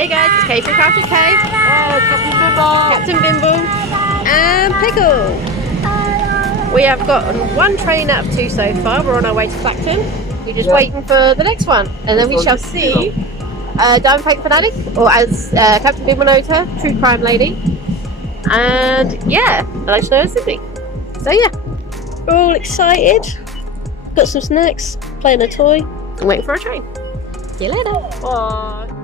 Hey guys, it's Kay from Crafty Cave. Captain Bimble. Captain Bimble. And Pickle. We have got one train out of 2 so far. We're on our way to Clacton. We're just waiting for the next one. And then we shall see Diamond Painting Fanatics, or as Captain Bimble knows her, True Crime Lady. And yeah, I like to know her Sydney. So yeah, we're all excited. Got some snacks, playing a toy, and waiting for a train. See you later. Bye.